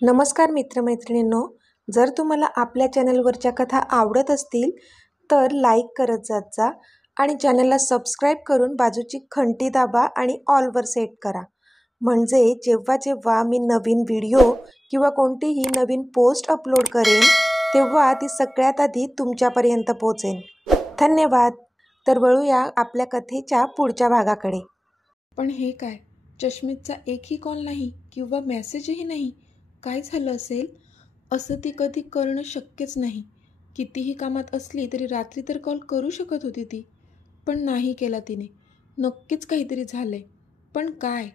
नमस्कार मित्रमैत्रिणींनो, जर तुम्हाला आपल्या चॅनलवरच्या कथा आवडत असतील तर लाईक करत जात जा आणि चॅनलला सबस्क्राईब करून बाजूची घंटी दाबा आणि ऑलवर सेट करा. म्हणजे जेव्हा जेव्हा मी नवीन व्हिडिओ किंवा कोणतीही नवीन पोस्ट अपलोड करेन तेव्हा ती सगळ्यात आधी तुमच्यापर्यंत पोहोचेल. धन्यवाद. तर वळूया आपल्या कथेच्या पुढच्या भागाकडे. पण हे काय, चष्मितचा एकही कॉल नाही किंवा मेसेजही नाही. काय झालं असेल? असं ती कधी करणं शक्यच नाही. कितीही कामात असली तरी रात्री तर कॉल करू शकत होती ती, पण नाही केला तिने. नक्कीच काहीतरी झालंय, पण काय?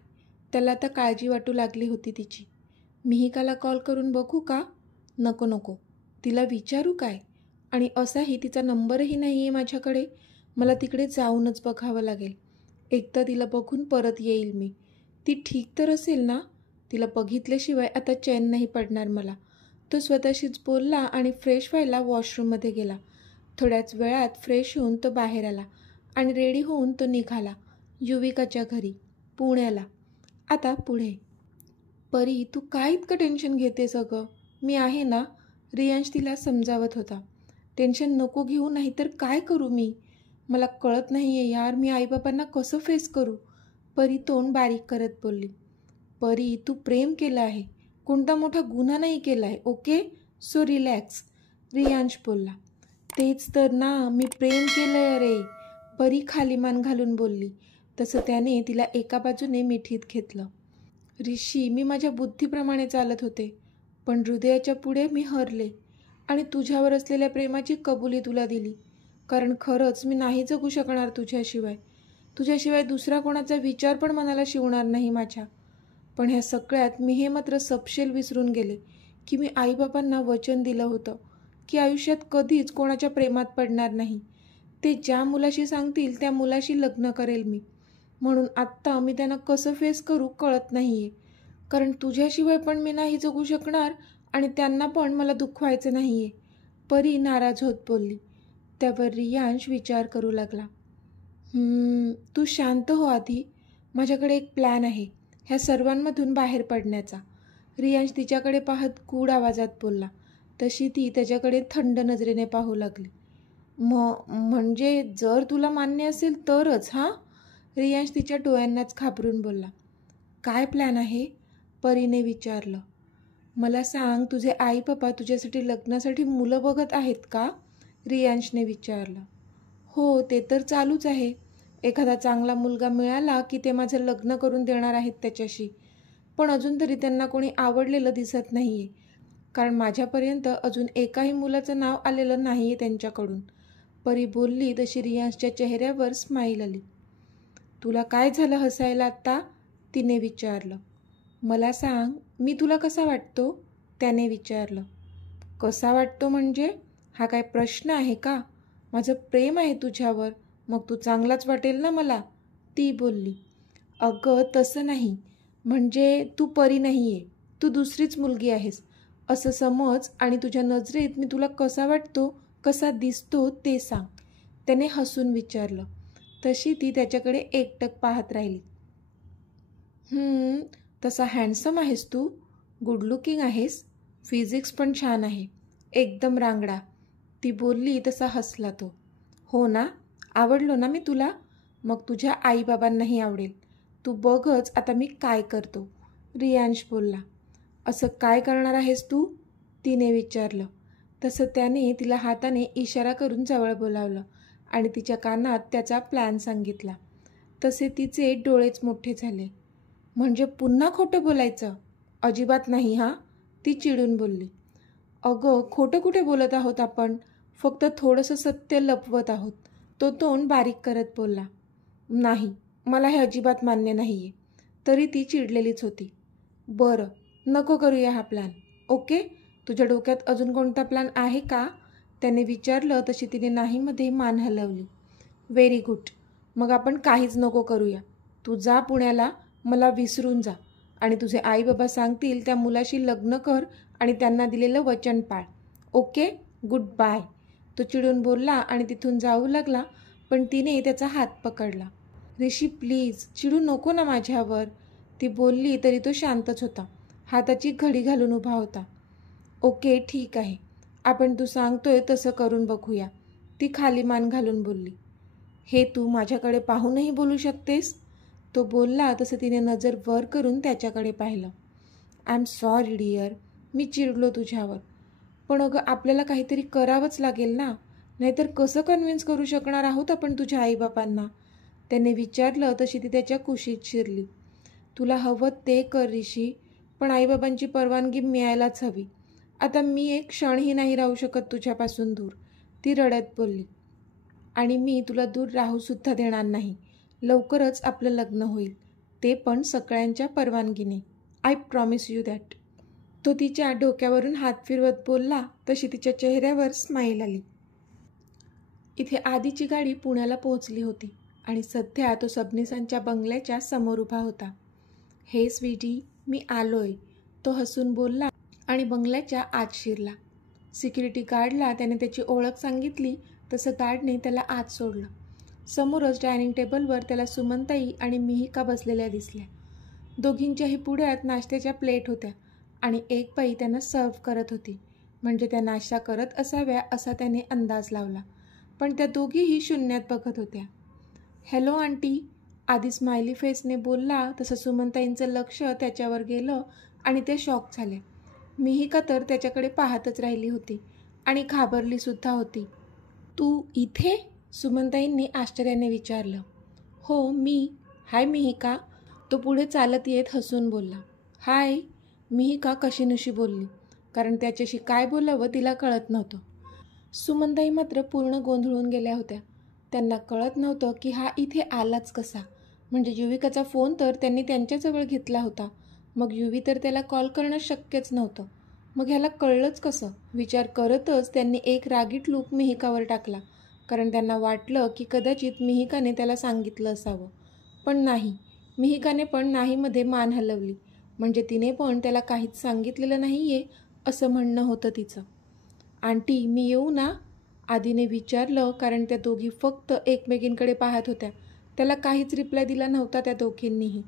त्याला आता काळजी वाटू लागली होती तिची. मिहिकाला कॉल करून बघू का? नको नको, तिला विचारू काय? आणि असाही तिचा नंबरही नाही आहे माझ्याकडे. मला तिकडे जाऊनच बघावं लागेल. एकदा तिला बघून परत येईल मी. ती ठीक तर असेल ना? तिला बघितल्याशिवाय आता चैन नाही पडणार मला. तो स्वतःशीच बोलला आणि फ्रेश व्हायला वॉशरूममध्ये गेला. थोड्याच वेळात फ्रेश होऊन तो बाहेर आला आणि रेडी होऊन तो निघाला युविकाच्या घरी, पुण्याला. आता पुढे. परी, तू काय इतकं टेन्शन घेतेस अगं? मी आहे ना, रियांश तिला समजावत होता. टेन्शन नको घेऊ, नाही तर काय करू मी? मला कळत नाही आहे यार, मी आईबाबांना कसं फेस करू? परी तोंड बारीक करत बोलली. परी, तू प्रेम केलं आहे, कोणता मोठा गुन्हा नाही केला आहे, ओके? So relax. रियांश बोलला. तेच तर ना, मी प्रेम केलं आहे रे, परी खाली मान घालून बोलली. तसं त्याने तिला एका बाजूने मिठीत घेतलं. ऋषी, मी माझ्या बुद्धीप्रमाणे चालत होते, पण हृदयाच्या पुढे मी हरले आणि तुझ्यावर असलेल्या प्रेमाची कबुली तुला दिली. कारण खरंच मी नाही जगू शकणार तुझ्याशिवाय. तुझ्याशिवाय दुसरा कोणाचा विचार पण मनाला शिवणार नाही माझ्या. पण ह्या सगळ्यात मी हे मात्र सपशेल विसरून गेले की मी आईबाबांना वचन दिलं होतं की आयुष्यात कधीच कोणाच्या प्रेमात पडणार नाही. ते ज्या मुलाशी सांगतील त्या मुलाशी लग्न करेल मी. म्हणून आत्ता मी त्यांना कसं फेस करू कळत नाही आहे. कारण तुझ्याशिवाय पण मी नाही जगू शकणार आणि त्यांना पण मला दुखवायचं नाही आहे, परी नाराज होत बोलली. त्यावर रियांश विचार करू लागला. तू शांत हो आधी. माझ्याकडे एक प्लॅन आहे ह्या सर्वांमधून बाहेर पडण्याचा. रियांश तिच्याकडे पाहत गूढ आवाजात बोलला. तशी ती त्याच्याकडे थंड नजरेने पाहू लागली. म्हणजे जर तुला मान्य असेल तरच. हां? रियांश तिच्या डोळ्यांनाच घाबरून बोलला. काय प्लॅन आहे? परीने विचारलं. मला सांग, तुझे आई पप्पा तुझ्यासाठी लग्नासाठी मुलं बघत आहेत का? रियांशने विचारलं. हो, ते तर चालूच आहे. एखादा चांगला मुलगा मिळाला की ते माझं लग्न करून देणार आहेत त्याच्याशी. पण अजून तरी त्यांना कोणी आवडलेलं दिसत नाही आहे, कारण माझ्यापर्यंत अजून एकाही मुलाचं नाव आलेलं नाही आहे त्यांच्याकडून. परी बोलली तशी रियांशच्या चेहऱ्यावर स्माईल आली. तुला काय झालं हसायला आत्ता? तिने विचारलं. मला सांग, मी तुला कसा वाटतो? त्याने विचारलं. कसा वाटतो म्हणजे? हा काय प्रश्न आहे का? माझं प्रेम आहे तुझ्यावर, मग तू चांगलाच वाटेल ना मला, ती बोलली. अगं तसं नाही, म्हणजे तू परी नाही आहे, तू दुसरीच मुलगी आहेस असं समज. आणि तुझ्या नजरेत मी तुला कसा वाटतो, कसा दिसतो ते सांग, त्याने हसून विचारलं. तशी ती त्याच्याकडे एकटक पाहत राहिली. तसा हँडसम आहेस तू, गुड लुकिंग आहेस, फिजिक्स पण छान आहे, एकदम रांगडा, ती बोलली. तसा हसला तो. हो ना, आवडलो ना मी तुला? मग तुझ्या आईबाबांनाही आवडेल. तू बघच आता मी काय करतो, रियांश बोलला. असं काय करणार आहेस तू? तिने विचारलं. तसं त्याने तिला हाताने इशारा करून जवळ बोलावलं आणि तिच्या कानात त्याचा प्लॅन सांगितला. तसे तिचे डोळेच मोठे झाले. म्हणजे पुन्हा खोटं बोलायचं? अजिबात नाही हां, ती चिडून बोलली. अगं खोटं कुठे बोलत आहोत आपण, फक्त थोडंसं सत्य लपवत आहोत, तो तोंड बारीक करत बोलला. नाही, मला हे अजिबात मान्य नाही आहे. तरी ती चिडलेलीच होती. बरं, नको करूया हा प्लॅन, ओके? तुझ्या डोक्यात अजून कोणता प्लॅन आहे का? त्याने विचारलं. तशी तिने नाहीमध्ये मान हलवली. व्हेरी गुड, मग आपण काहीच नको करूया. तू जा पुण्याला, मला विसरून जा आणि तुझे आई बाबा सांगतील त्या मुलाशी लग्न कर आणि त्यांना दिलेलं वचन पाळ, ओके? Good bye. तो चिडून बोलला आणि तिथून जाऊ लागला, पण तिने त्याचा हात पकडला. ऋषी प्लीज, चिडू नको ना माझ्यावर, ती बोलली. तरी तो शांतच होता. हाताची घडी घालून उभा होता. ओके ठीक आहे, आपण तू सांगतोय तसं करून बघूया, ती खाली मान घालून बोलली. हे तू माझ्याकडे पाहूनही बोलू शकतेस? तो बोलला तसं तिने नजर वर करून त्याच्याकडे पाहिलं. आय एम सॉरी डिअर, मी चिडलो तुझ्यावर. पण अगं आपल्याला काहीतरी करावंच लागेल ना, नाहीतर कसं कन्व्हिन्स करू शकणार आहोत आपण तुझ्या आईबापांना? त्याने विचारलं तशी ती त्याच्या कुशीत शिरली. तुला हवं ते कर ऋषी, पण आईबाबांची परवानगी मिळायलाच हवी. आता मी एक क्षणही नाही राहू शकत तुझ्यापासून दूर, ती रडत बोलली. आणि मी तुला दूर राहूसुद्धा देणार नाही. लवकरच आपलं लग्न होईल, ते पण सगळ्यांच्या परवानगीने. I promise you that. तो तिच्या डोक्यावरून हात फिरवत बोलला तशी तिच्या चेहऱ्यावर स्माईल आली. इथे आधीची गाडी पुण्याला पोहोचली होती आणि सध्या तो सबनीसांच्या बंगल्याच्या समोर उभा होता. हे स्वीटी, मी आलोय, तो हसून बोलला आणि बंगल्याच्या आत शिरला. सिक्युरिटी गार्डला त्याने त्याची ओळख सांगितली तसं गार्डने त्याला आत सोडलं. समोरच डायनिंग टेबलवर त्याला सुमनताई आणि मिहिका बसलेल्या दिसल्या. दोघींच्याही पुढ्यात नाश्त्याच्या प्लेट होत्या आणि एक बाई त्यांना सर्व्ह करत होती, म्हणजे त्या नाश्ता करत असाव्या असा त्याने अंदाज लावला. पण त्या दोघीही शून्यात बघत होत्या. हॅलो आंटी, आधी स्माइली फेसने बोलला तसं सुमनताईंचं लक्ष त्याच्यावर गेलं आणि ते शॉक झाले. मिहिका तर त्याच्याकडे पाहतच राहिली होती आणि घाबरलीसुद्धा होती. तू इथे? सुमनताईंनी आश्चर्याने विचारलं. हो मी. हाय मिहिका, तो पुढे चालत येत हसून बोलला. हाय, मिहिका कशीनुशी बोलली, कारण त्याच्याशी काय बोलावं तिला कळत नव्हतं. सुमनताई मात्र पूर्ण गोंधळून गेल्या होत्या. त्यांना कळत नव्हतं की हा इथे आलाच कसा. म्हणजे युविकाचा फोन तर त्यांनी त्यांच्याजवळ घेतला होता, मग युवी तर त्याला कॉल करणं शक्यच नव्हतं. मग ह्याला कळलंच कसं? विचार करतच त्यांनी एक रागीट लूक मिहिकावर टाकला, कारण त्यांना वाटलं की कदाचित मिहिकाने त्याला सांगितलं असावं. पण नाही, मिहिकाने पण नाहीमध्ये मान हलवली, म्हणजे तिने पण त्याला काहीच सांगितलेलं नाही आहे असं म्हणणं होतं तिचं. आंटी मी येऊ ना? आधीने विचारलं, कारण त्या दोघी फक्त एकमेकींकडे पाहत होत्या. त्याला काहीच रिप्लाय दिला नव्हता त्या दोघींनीही.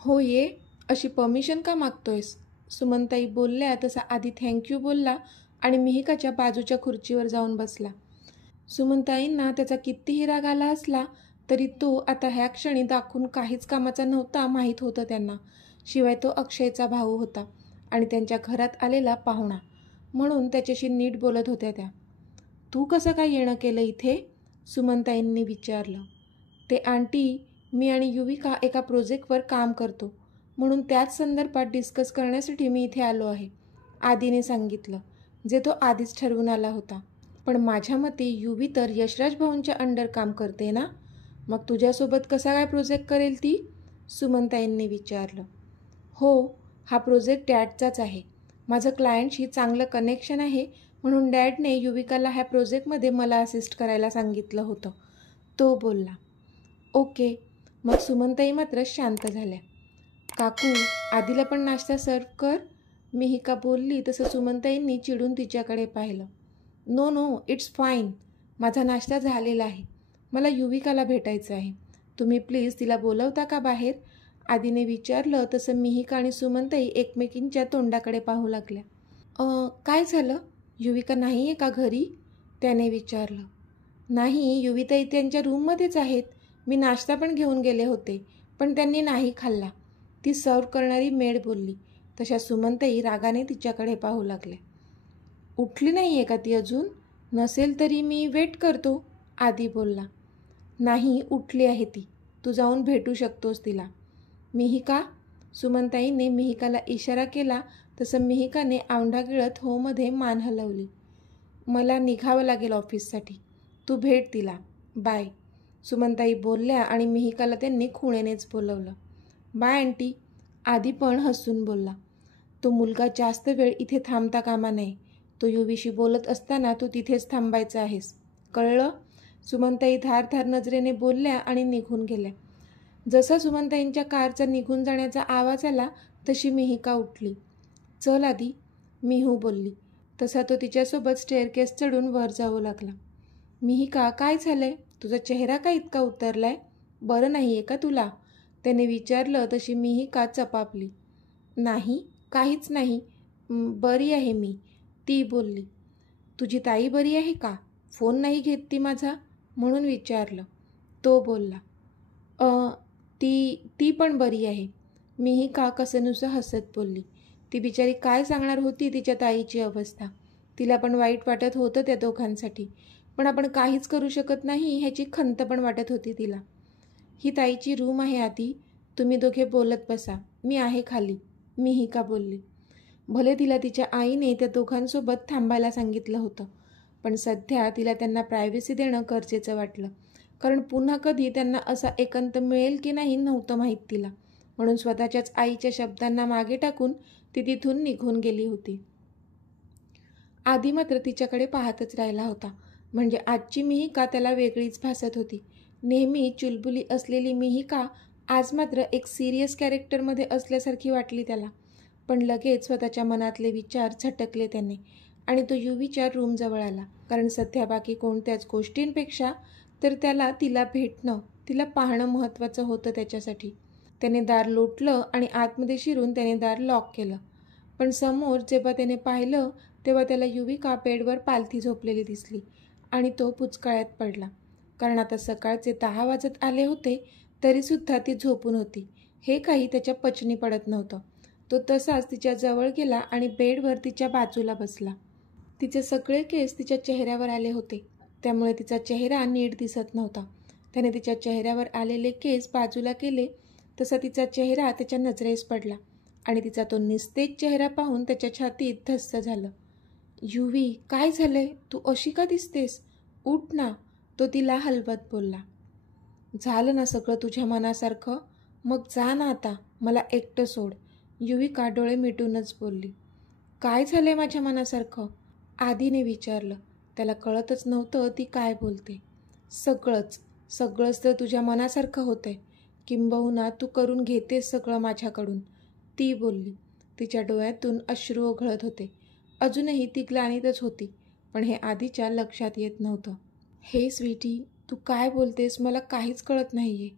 हो ये, अशी परमिशन का मागतोयस? सुमनताई बोलल्या तसा आधी थँक्यू बोलला आणि मिहिकाच्या बाजूच्या खुर्चीवर जाऊन बसला. सुमनताईंना त्याचा कितीही राग आला असला तरी तो आता ह्या क्षणी दाखवून काहीच कामाचा नव्हता माहीत होतं त्यांना. शिवाय तो अक्षयचा भाऊ होता आणि त्यांच्या घरात आलेला पाहुणा, म्हणून त्याच्याशी नीट बोलत होत्या त्या. तू कसं काय येणं केलं इथे? सुमनताईंनी विचारलं. ते आंटी, मी आणि युविका एका प्रोजेक्टवर काम करतो, म्हणून त्याच संदर्भात डिस्कस करण्यासाठी मी इथे आलो आहे, आधीने सांगितलं, जे तो आधीच ठरवून आला होता. पण माझ्या मते युवी तर यशराज भाऊंच्या अंडर काम करते ना, मग तुझ्यासोबत कसा काय प्रोजेक्ट करेल ती? सुमनताईंनी विचारलं. हो, हा प्रोजेक्ट डॅडचाच आहे. माझं क्लायंटशी चांगलं कनेक्शन आहे, म्हणून डॅडने युविकाला ह्या प्रोजेक्टमध्ये मला असिस्ट करायला सांगितलं होतं, तो बोलला. ओके, मग सुमनताई मात्र शांत झाल्या. काकू, आधीला पण नाश्ता सर्व कर, मिहिका बोलली तसं सुमनताईंनी चिडून तिच्याकडे पाहिलं. नो नो, इट्स फाईन, माझा नाश्ता झालेला आहे. मला युविकाला भेटायचं आहे. तुम्ही प्लीज तिला बोलवता का बाहेर? आधीने विचारलं तसं मिहिका आणि सुमनताई एकमेकींच्या तोंडाकडे पाहू लागल्या. काय झालं? युविका नाही आहे का घरी? त्याने विचारलं. नाही, युविताई त्यांच्या रूममध्येच आहेत. मी नाश्ता पण घेऊन गेले होते, पण त्यांनी नाही खाल्ला, ती सर्व करणारी मेड बोलली. तशा सुमनताई रागाने तिच्याकडे पाहू लागल्या. उठली नाही आहे का ती अजून? नसेल तरी मी वेट करतो, आधी बोलला. नाही, उठली आहे ती, तू जाऊन भेटू शकतोस तिला. मिहिका? सुमनताईने मिहिकाला इशारा केला तसं मिहिकाने आवंढा गिळत होमध्ये मान हलवली. मला निघावं लागेल ऑफिससाठी, तू भेट तिला, बाय, सुमनताई बोलल्या आणि मिहिकाला त्यांनी खुणेनेच बोलवलं. बाय आंटी, आधी पण हसून बोलला. तो मुलगा जास्त वेळ इथे थांबता कामा नये. तो युवीशी बोलत असताना तू तिथेच थांबायचं आहेस, कळलं? सुमनताई धारधार नजरेने बोलल्या आणि निघून गेल्या. जसा सुमनताईंच्या कारचा निघून जाण्याचा आवाज आला तशी मिहिका उठली. चल आधी, मिहू बोलली. तसा तो तिच्यासोबत स्टेअरकेस चढून वर जाऊ लागला. मिहिका, काय झालंय? तुझा चेहरा का इतका उतरलाय? बरं नाही आहे का तुला? त्याने विचारलं तशी मिहिका चपापली. नाही, काहीच नाही, बरी आहे मी, ती बोलली. तुझी ताई बरी आहे का? फोन नाही घेत ती माझा, म्हणून विचारलं. तो बोलला, "अ, ती ती पण बरी आहे." मीही का कसंनुसं हसत बोलली. ती बिचारी काय सांगणार होती तिच्या ताईची अवस्था. तिला पण वाईट वाटत होतं त्या दोघांसाठी, पण आपण काहीच करू शकत नाही ह्याची खंत पण वाटत होती तिला. "ही ताईची रूम आहे आधी, तुम्ही दोघे बोलत बसा, मी आहे खाली," मीही का बोलली. भले तिला तिच्या आईने त्या दोघांसोबत थांबायला सांगितलं होतं, पण सध्या तिला त्यांना प्रायव्हसी देणं गरजेचं वाटलं, कारण पुन्हा कधी त्यांना असा एकांत मिळेल की नाही नव्हतं माहीत तिला. म्हणून स्वतःच्याच आईच्या शब्दांना मागे टाकून ती तिथून निघून गेली होती. आधी मात्र तिच्याकडे पाहतच राहिला होता. म्हणजे आजची मिहिका त्याला वेगळीच भासत होती. नेहमी चुलबुली असलेली मिहिका आज मात्र एक सिरियस कॅरेक्टरमध्ये असल्यासारखी वाटली त्याला. पण लगेच स्वतःच्या मनातले विचार झटकले त्याने आणि तो युवीच्या रूमजवळ आला, कारण सध्या बाकी कोणत्याच गोष्टींपेक्षा तर त्याला तिला भेटणं, तिला पाहणं महत्त्वाचं होतं त्याच्यासाठी. त्याने दार लोटलं आणि आतमध्ये शिरून त्याने दार लॉक केलं. पण समोर जेव्हा त्याने पाहिलं तेव्हा त्याला युविका बेडवर पालथी झोपलेली दिसली आणि तो पुचकाळ्यात पडला, कारण आता सकाळचे 10 वाजत आले होते तरीसुद्धा ती झोपून होती. हे काही त्याच्या पचनी पडत नव्हतं. तो तसाच तिच्या जवळ गेला आणि बेडवर तिच्या बाजूला बसला. तिचे सगळे केस तिच्या चेहऱ्यावर आले होते, त्यामुळे तिचा चेहरा नीट दिसत नव्हता. त्याने तिच्या चेहऱ्यावर आलेले केस बाजूला केले तसा तिचा चेहरा त्याच्या नजरेस पडला आणि तिचा तो निस्तेज चेहरा पाहून त्याच्या छातीत धस्स झालं. "युवी, काय झालंय? तू अशी का दिसतेस? उठ ना," तो तिला हलवत बोलला. "झालं ना सगळं तुझ्या मनासारखं? मग जा ना आता, मला एकटं सोड," युविका डोळे मिटूनच बोलली. "काय झालंय माझ्या मनासारखं?" आधीने विचारलं. त्याला कळतच नव्हतं ती काय बोलते. सगळंच तर तुझ्या मनासारखं होतंय, किंबहुना तू करून घेतेस सगळं माझ्याकडून," ती बोलली. तिच्या डोळ्यातून अश्रू ओघळत होते. अजूनही ती ग्लानीतच होती, पण हे आधीच्या लक्षात येत नव्हतं. "हे स्वीटी, तू काय बोलतेस? मला काहीच कळत नाहीये.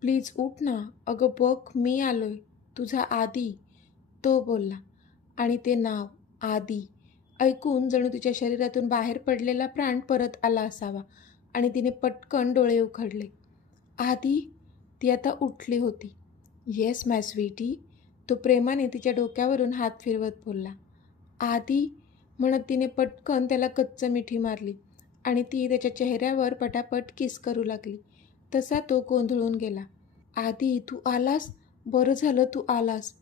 प्लीज उठ ना. अगं बघ, मी आलोय, तुझा आदी," तो बोलला. आणि ते नाव आदी ऐकून जणू तिच्या शरीरातून बाहेर पडलेला प्राण परत आला असावा आणि तिने पटकन डोळे उघडले. आदी, ती आता उठली होती. "येस माय स्वीटी," तो प्रेमाने तिच्या डोक्यावरून हात फिरवत बोलला. "आदी," म्हणत तिने पटकन त्याला कच्च मिठी मारली आणि ती त्याच्या चेहऱ्यावर पटापट किस करू लागली. तसा तो गोंधळून गेला. "आदी, तू आलास? बरं झालं तू आलास.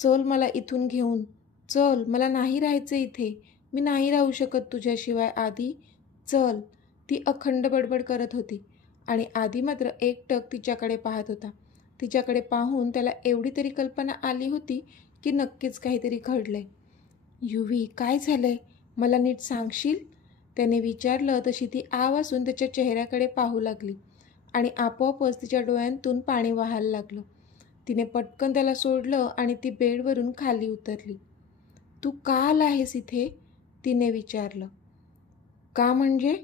चल मला इथून घेऊन. चल, मला नाही राहायचं इथे. मी नाही राहू शकत तुझ्याशिवाय आदी. चल," ती अखंड बडबड करत होती आणि आदी मात्र एकटक तिच्याकडे पाहत होता. तिच्याकडे पाहून त्याला एवढी तरी कल्पना आली होती की नक्कीच काहीतरी घडलंय. "युवी, काय झालंय? मला नीट सांगशील?" त्याने विचारलं तशी ती आवासून त्याच्या चेहऱ्याकडे पाहू लागली आणि आपोआपच तिच्या डोळ्यांतून पाणी वाहायला लागलं. तिने पटकन त्याला सोडलं आणि ती बेडवरून खाली उतरली. "तू का आला आहेस इथे?" तिने विचारलं. "का म्हणजे?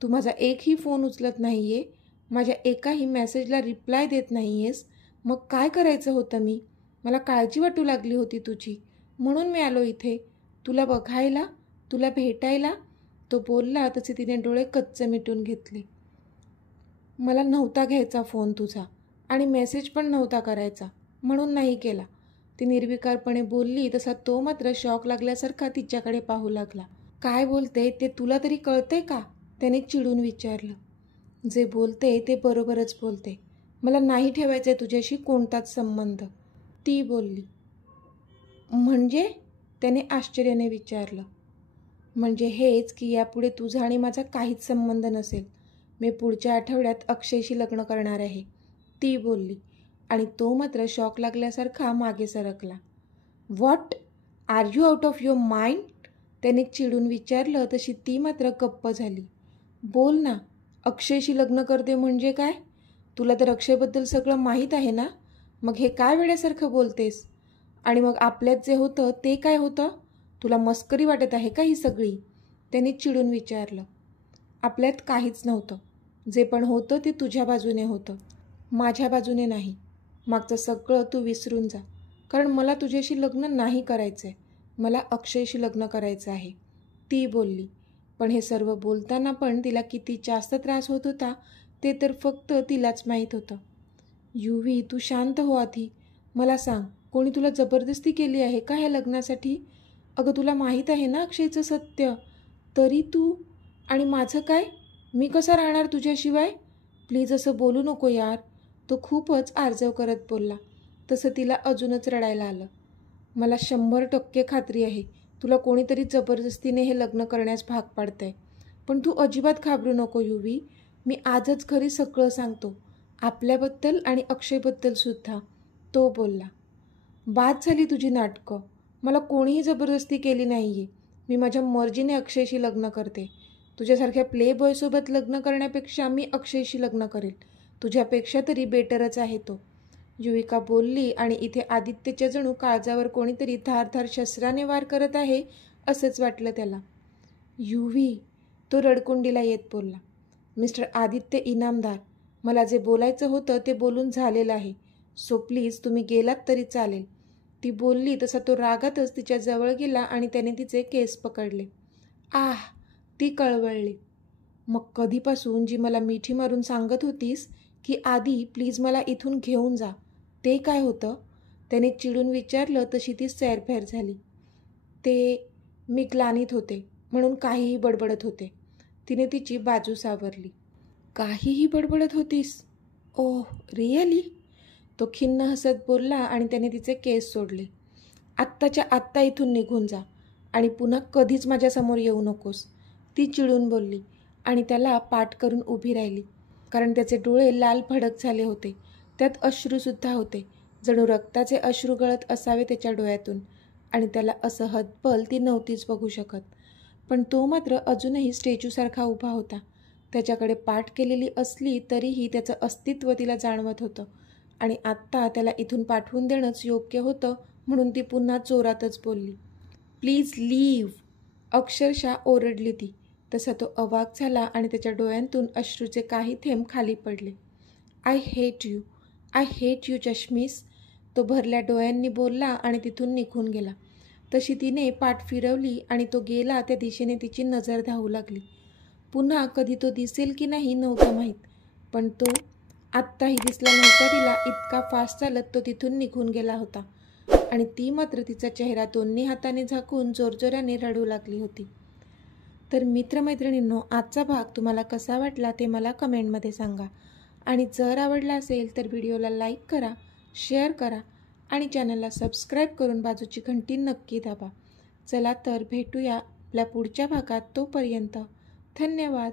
तू माझा एकही फोन उचलत नाहीये, माझ्या एकाही मेसेजला रिप्लाय देत नाहीयेस. मग काय करायचं होतं मी? मला काळजी वाटू लागली होती तुझी, म्हणून मी आलो इथे, तुला बघायला, तुला भेटायला," तो बोलला तसे तिने डोळे कच्च मिटून घेतले. "मला नव्हता घ्यायचा फोन तुझा आणि मेसेज पण नव्हता करायचा, म्हणून नाही केला," ती निर्विकारपणे बोलली. तसा तो मात्र शॉक लागल्यासारखा तिच्याकडे पाहू लागला. "काय बोलते ते तुला तरी कळतंय का?" त्याने चिडून विचारलं. "जे बोलते ते बरोबरच बोलते. मला नाही ठेवायचा आहे तुझ्याशी कोणताच संबंध," ती बोलली. "म्हणजे?" त्याने आश्चर्याने विचारलं. "म्हणजे हेच की यापुढे तुझा आणि माझा काहीच संबंध नसेल. मी पुढच्या आठवड्यात अक्षयशी लग्न करणार आहे," ती बोलली आणि तो मात्र शॉक लागल्यासारखा मागे सरकला. "What? Are you out of your mind?" त्याने चिडून विचारलं तशी ती मात्र गप्प झाली. "बोल ना, अक्षयशी लग्न करते म्हणजे काय? तुला तर अक्षयबद्दल सगळं माहीत आहे ना? मग हे काय वेड्यासारखं बोलतेस? आणि मग आपल्यात जे होतं ते काय होतं? तुला मस्करी वाटत आहे का ही सगळी?" त्याने चिडून विचारलं. "आपल्यात काहीच नव्हतं. जे पण होतं ते तुझ्या बाजूने होतं, माझ्या बाजूने नाही. मागचं सगळं तू विसरून जा. कारण मला तुझ्याशी लग्न नाही करायचं आहे, मला अक्षयशी लग्न करायचं आहे, ती बोलली. पण हे सर्व बोलताना पण तिला किती जास्त त्रास होत होता ते तर फक्त तिलाच माहीत होतं. युवी, तू शांत हो आधी. मला सांग, कोणी तुला जबरदस्ती केली आहे का ह्या लग्नासाठी? अगं तुला माहीत आहे ना अक्षयचं सत्य. तरी तू. आणि माझं काय? मी कसा राहणार तुझ्याशिवाय? प्लीज असं बोलू नको यार. तो खूपच आर्जव करत बोलला. तसं तिला अजूनच रडायला आलं. मला 100% खात्री आहे तुला कोणीतरी जबरदस्तीने हे लग्न करण्यास भाग पाडतंय. पण तू अजिबात घाबरू नको युवी. मी आजच घरी सगळं सांगतो, आपल्याबद्दल आणि अक्षयबद्दल सुद्धा, तो बोलला. बाद झाली तुझी नाटकं. मला कोणीही जबरदस्ती केली नाही आहे. मी माझ्या मर्जीने अक्षयशी लग्न करते. तुझ्यासारख्या प्ले बॉयसोबत लग्न करण्यापेक्षा मी अक्षयशी लग्न करेल. तुझ्यापेक्षा तरी बेटरच आहे तो, युविका बोलली. आणि इथे आदित्यच्या जणू काळजावर कोणीतरी धारधार शस्त्राने वार करत आहे असंच वाटलं त्याला. युवी, तो रडकुंडीला येत बोलला. मिस्टर आदित्य इनामदार, मला जे बोलायचं होतं ते बोलून झालेलं आहे. सो प्लीज तुम्ही गेलात तरी चालेल, ती बोलली. तसा तो रागातच तिच्या जवळ गेला आणि त्याने तिचे केस पकडले. आह, ती कळवळली. मग कधीपासून जी मला मिठी मारून सांगत होतीस की आधी प्लीज मला इथून घेऊन जा, ते काय होतं? त्याने चिडून विचारलं. तशी ती सैरफैर झाली. ते मी ग्लानीत होते म्हणून काहीही बडबडत होते. तिने तिची बाजू सावरली. काहीही बडबडत होतीस? ओह रिअली? तो खिन्न हसत बोलला आणि त्याने तिचे केस सोडले. आत्ताच्या आत्ता इथून निघून जा आणि पुन्हा कधीच माझ्यासमोर येऊ नकोस, ती चिडून बोलली. आणि त्याला पाठ करून उभी राहिली, कारण त्याचे डोळे लाल भडक झाले होते. त्यात अश्रूसुद्धा होते, जणू रक्ताचे अश्रू गळत असावे त्याच्या डोळ्यातून. आणि त्याला असं हतबल ती नव्हतीच बघू शकत. पण तो मात्र अजूनही स्टॅच्यूसारखा उभा होता. त्याच्याकडे पाठ केलेली असली तरीही त्याचं अस्तित्व तिला जाणवत होतं. आणि आत्ता त्याला इथून पाठवून देणंच योग्य होतं, म्हणून ती पुन्हा जोरातच बोलली. प्लीज लीव्ह, अक्षरशः ओरडली ती. तसा तो अवाक झाला आणि त्याच्या डोळ्यांतून अश्रूचे काही थेंब खाली पडले. आय हेट यू चष्मीस, तो भरल्या डोळ्यांनी बोलला आणि तिथून निघून गेला. तशी तिने पाठ फिरवली आणि तो गेला त्या दिशेने तिची नजर धावू लागली. पुन्हा कधी तो दिसेल की नाही नव्हतं माहीत, पण तो आत्ताही दिसला नव्हता तिला. इतका फास्ट चालत तो तिथून निघून गेला होता. आणि ती मात्र तिचा चेहरा दोन्ही हाताने झाकून जोरजोराने रडू लागली होती. तर मित्रमैत्रिणींनो, आजचा भाग तुम्हाला कसा वाटला ते मला कमेंटमध्ये सांगा. आणि जर आवडला असेल तर व्हिडिओला लाईक करा, शेअर करा आणि चॅनलला सबस्क्राईब करून बाजूची घंटी नक्की दाबा. चला तर भेटूया आपल्या पुढच्या भागात. तोपर्यंत धन्यवाद.